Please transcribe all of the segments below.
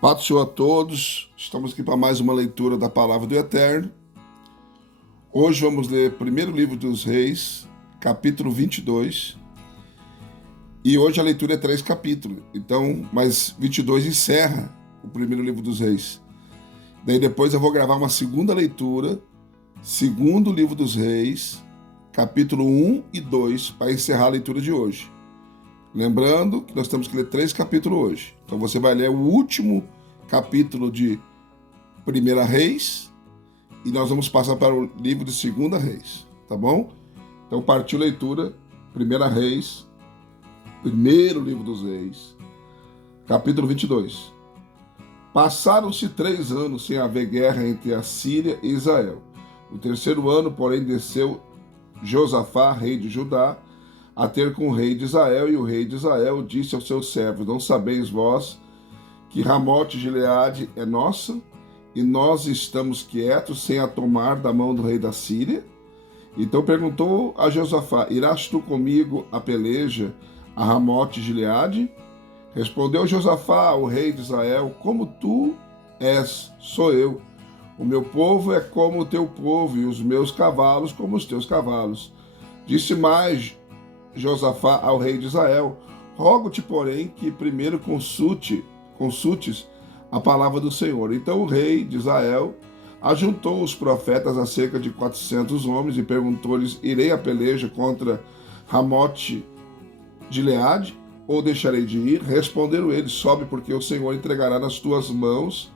Paz do Senhor a todos, estamos aqui para mais uma leitura da Palavra do Eterno. Hoje vamos ler primeiro livro dos Reis, capítulo 22. E hoje a leitura é 3 capítulos, mas 22 encerra o primeiro livro dos Reis. Daí depois eu vou gravar uma segunda leitura, segundo livro dos Reis, capítulo 1 e 2, para encerrar a leitura de hoje. Lembrando que nós temos que ler 3 capítulos hoje. Então você vai ler o último capítulo de 1 Reis e nós vamos passar para o livro de 2 Reis, tá bom? Então partiu leitura, 1 Reis, primeiro livro dos Reis, capítulo 22. Passaram-se 3 anos sem haver guerra entre a Síria e Israel. No terceiro ano, porém, desceu Josafá, rei de Judá, a ter com o rei de Israel, e o rei de Israel disse aos seus servos: Não sabeis vós que Ramote de Gileade é nossa, e nós estamos quietos sem a tomar da mão do rei da Síria? Então perguntou a Josafá: Irás tu comigo a peleja a Ramote de Gileade? Respondeu Josafá ao rei de Israel: Como tu és, sou eu. O meu povo é como o teu povo, e os meus cavalos como os teus cavalos. Disse mais Josafá ao rei de Israel: Rogo-te, porém, que primeiro consultes a palavra do Senhor. Então o rei de Israel ajuntou os profetas a cerca de 400 homens e perguntou-lhes: Irei a peleja contra Ramote de Gileade, ou deixarei de ir? Responderam eles: Sobe, porque o Senhor entregará nas tuas mãos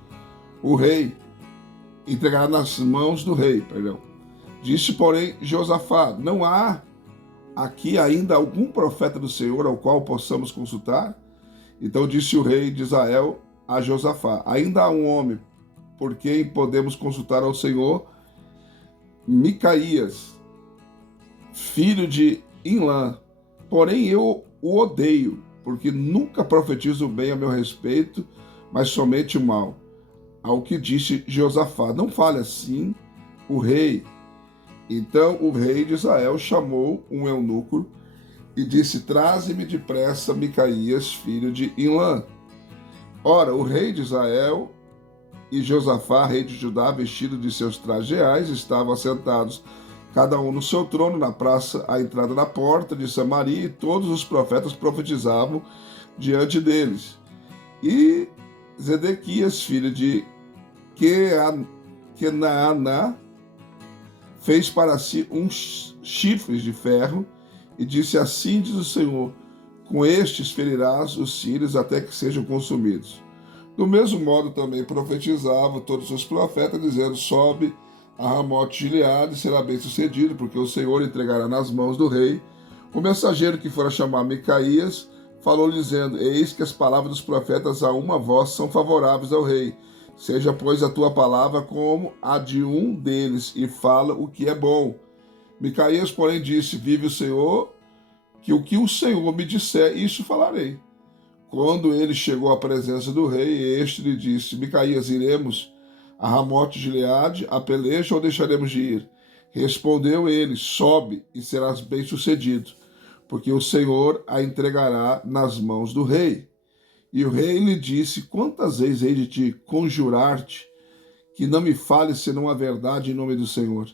entregará nas mãos do rei. Disse, porém, Josafá: Não há aqui ainda algum profeta do Senhor ao qual possamos consultar? Então disse o rei de Israel a Josafá: Ainda há um homem por quem podemos consultar ao Senhor, Micaías, filho de Imlã. Porém eu o odeio, porque nunca profetizo bem a meu respeito, mas somente o mal. Ao que disse Josafá: Não fale assim, o rei. Então o rei de Israel chamou um eunuco e disse: Traze-me depressa Micaías, filho de Imlã. Ora, o rei de Israel e Josafá, rei de Judá, vestido de seus trajes reais, estavam assentados, cada um no seu trono, na praça, à entrada da porta de Samaria, e todos os profetas profetizavam diante deles. E Zedequias, filho de Kenaaná, fez para si uns chifres de ferro e disse: Assim diz o Senhor: Com estes ferirás os sírios até que sejam consumidos. Do mesmo modo também profetizavam todos os profetas, dizendo: Sobe a Ramote de Gileade, será bem sucedido, porque o Senhor entregará nas mãos do rei. O mensageiro que fora chamar Micaías falou, dizendo: Eis que as palavras dos profetas a uma voz são favoráveis ao rei. Seja, pois, a tua palavra como a de um deles, e fala o que é bom. Micaías, porém, disse: Vive o Senhor, que o Senhor me disser, isso falarei. Quando ele chegou à presença do rei, este lhe disse: Micaías, iremos a Ramote de Gileade a peleja, ou deixaremos de ir? Respondeu ele: Sobe, e serás bem-sucedido, porque o Senhor a entregará nas mãos do rei. E o rei lhe disse: Quantas vezes hei de te conjurar-te, que não me fales senão a verdade em nome do Senhor?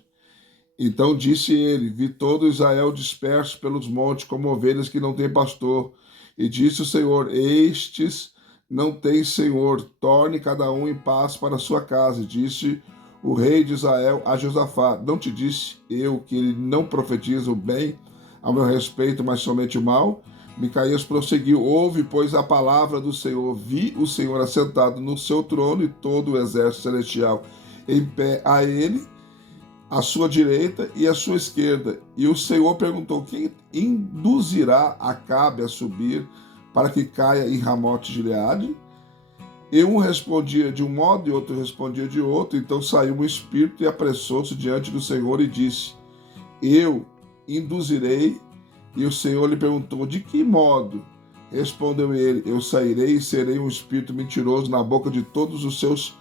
Então disse ele: Vi todo Israel disperso pelos montes, como ovelhas que não têm pastor. E disse o Senhor: Estes não têm senhor, torne cada um em paz para a sua casa. E disse o rei de Israel a Josafá: Não te disse eu que ele não profetiza o bem a meu respeito, mas somente o mal? Micaías prosseguiu: Ouve, pois, a palavra do Senhor. Vi o Senhor assentado no seu trono e todo o exército celestial em pé a ele, à sua direita e à sua esquerda. E o Senhor perguntou: Quem induzirá Acabe a subir para que caia em Ramote de Gileade? E um respondia de um modo e outro respondia de outro. Então saiu um espírito e apressou-se diante do Senhor e disse: Eu induzirei. E o Senhor lhe perguntou: De que modo? Respondeu ele: Eu sairei e serei um espírito mentiroso na boca de todos os seus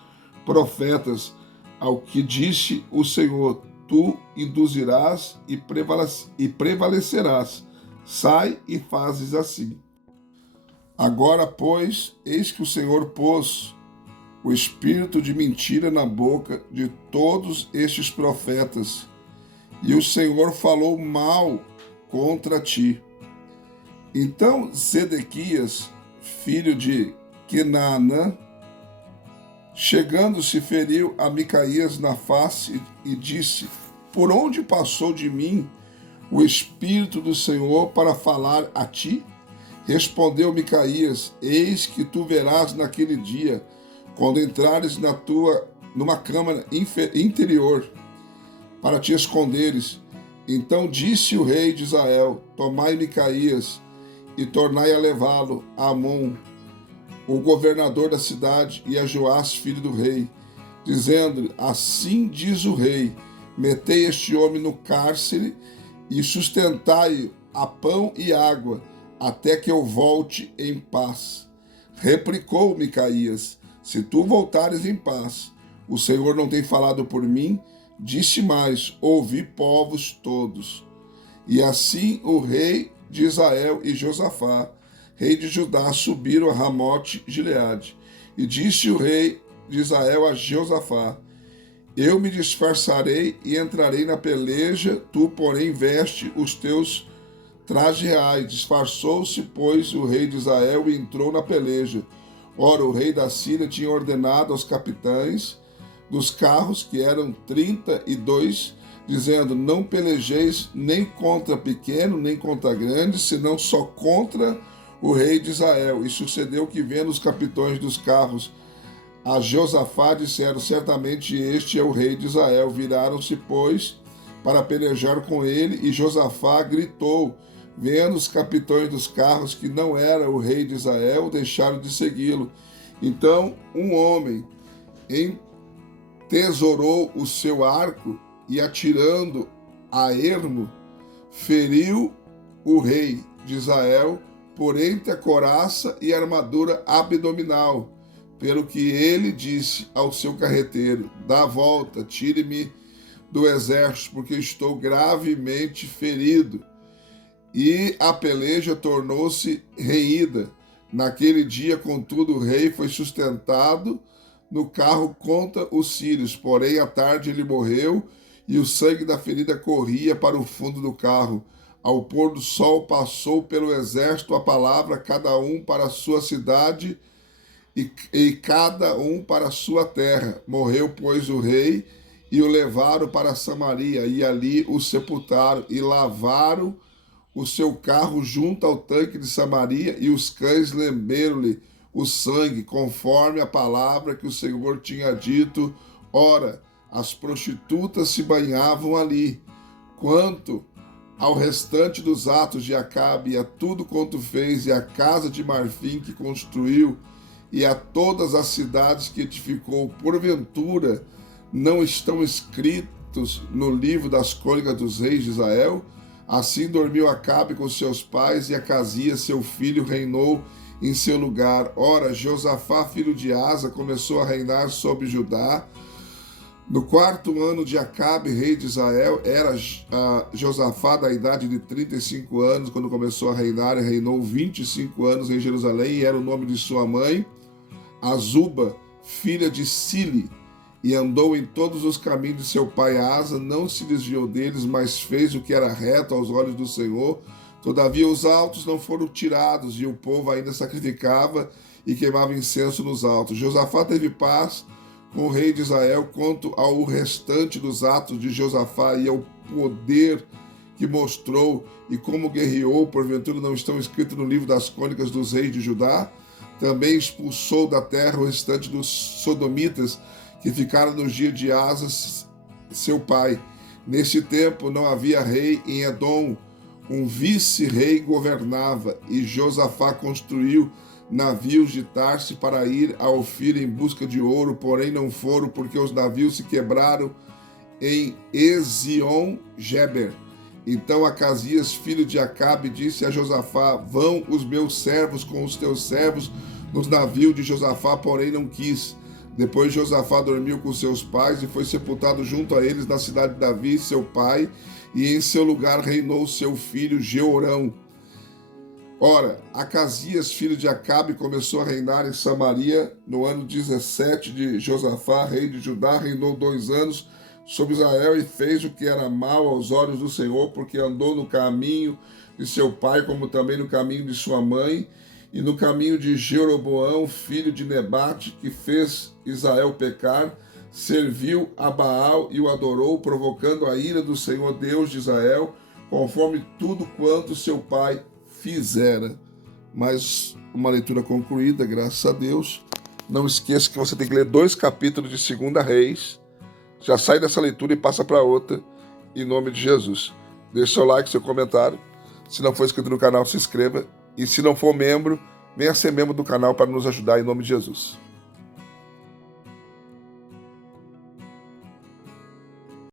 profetas. Ao que disse o Senhor: Tu induzirás e prevalecerás. Sai e fazes assim. Agora, pois, eis que o Senhor pôs o espírito de mentira na boca de todos estes profetas, e o Senhor falou mal contra ti. Então Zedequias, filho de Quenaanã, chegando-se, feriu a Micaías na face e disse: Por onde passou de mim o Espírito do Senhor para falar a ti? Respondeu Micaías: Eis que tu verás naquele dia, quando entrares numa câmara interior, para te esconderes. Então disse o rei de Israel: Tomai Micaías e tornai a levá-lo a Amon, o governador da cidade, e a Joás, filho do rei, dizendo-lhe: Assim diz o rei: Metei este homem no cárcere e sustentai-o a pão e água, até que eu volte em paz. Replicou Micaías: Se tu voltares em paz, o Senhor não tem falado por mim? Disse mais: Ouvi, povos todos. E assim o rei de Israel e Josafá, rei de Judá, subiram a Ramote Gileade. E disse o rei de Israel a Josafá: Eu me disfarçarei e entrarei na peleja, tu, porém, veste os teus trajes reais. Disfarçou-se, pois, o rei de Israel e entrou na peleja. Ora, o rei da Síria tinha ordenado aos capitães dos carros, que eram 32, dizendo: Não pelejeis nem contra pequeno, nem contra grande, senão só contra o rei de Israel. E sucedeu que, vendo os capitães dos carros a Josafá, disseram: Certamente este é o rei de Israel. Viraram-se, pois, para pelejar com ele, e Josafá gritou. Vendo os capitães dos carros que não era o rei de Israel, deixaram de segui-lo. Então um homem entesourou o seu arco e, atirando a ermo, feriu o rei de Israel por entre a couraça e a armadura abdominal, pelo que ele disse ao seu carreteiro: Dá a volta, tire-me do exército, porque estou gravemente ferido. E a peleja tornou-se renhida. Naquele dia, contudo, o rei foi sustentado no carro contra os sírios. Porém, à tarde ele morreu, e o sangue da ferida corria para o fundo do carro. Ao pôr do sol passou pelo exército a palavra, cada um para a sua cidade e cada um para a sua terra. Morreu, pois, o rei, e o levaram para Samaria, e ali o sepultaram, e lavaram o seu carro junto ao tanque de Samaria, e os cães lamberam-lhe o sangue, conforme a palavra que o Senhor tinha dito. Ora, as prostitutas se banhavam ali. Quanto ao restante dos atos de Acabe, e a tudo quanto fez, e a casa de marfim que construiu, e a todas as cidades que edificou, porventura não estão escritos no livro das crônicas dos reis de Israel? Assim dormiu Acabe com seus pais, e Acasias, seu filho, reinou em seu lugar. Ora, Josafá, filho de Asa, começou a reinar sobre Judá. No 4º ano de Acabe, rei de Israel, era Josafá da idade de 35 anos, quando começou a reinar, e reinou 25 anos em Jerusalém, e era o nome de sua mãe, Azuba, filha de Sili. E andou em todos os caminhos de seu pai Asa, não se desviou deles, mas fez o que era reto aos olhos do Senhor. Todavia os altos não foram tirados, e o povo ainda sacrificava e queimava incenso nos altos. Josafá teve paz com o rei de Israel. Quanto ao restante dos atos de Josafá e ao poder que mostrou e como guerreou, porventura não estão escritos no livro das crônicas dos reis de Judá? Também expulsou da terra o restante dos sodomitas que ficaram nos dias de Asa, seu pai. Nesse tempo não havia rei em Edom, um vice-rei governava, e Josafá construiu navios de Tarse para ir a Ofir em busca de ouro, porém não foram, porque os navios se quebraram em Ezion-Geber. Então Acasias, filho de Acabe, disse a Josafá: Vão os meus servos com os teus servos nos navios de Josafá, porém não quis. Depois Josafá dormiu com seus pais e foi sepultado junto a eles na cidade de Davi, seu pai, e em seu lugar reinou seu filho Jeorão. Ora, Acasias, filho de Acabe, começou a reinar em Samaria no ano 17 de Josafá, rei de Judá, reinou 2 anos sobre Israel e fez o que era mal aos olhos do Senhor, porque andou no caminho de seu pai, como também no caminho de sua mãe, e no caminho de Jeroboão, filho de Nebate, que fez Israel pecar, serviu a Baal e o adorou, provocando a ira do Senhor Deus de Israel, conforme tudo quanto seu pai fizera. Mas uma leitura concluída, graças a Deus. Não esqueça que você tem que ler 2 capítulos de 2 Reis. Já sai dessa leitura e passa para outra, em nome de Jesus. Deixe seu like, seu comentário. Se não for inscrito no canal, se inscreva. E se não for membro, venha ser membro do canal para nos ajudar, em nome de Jesus.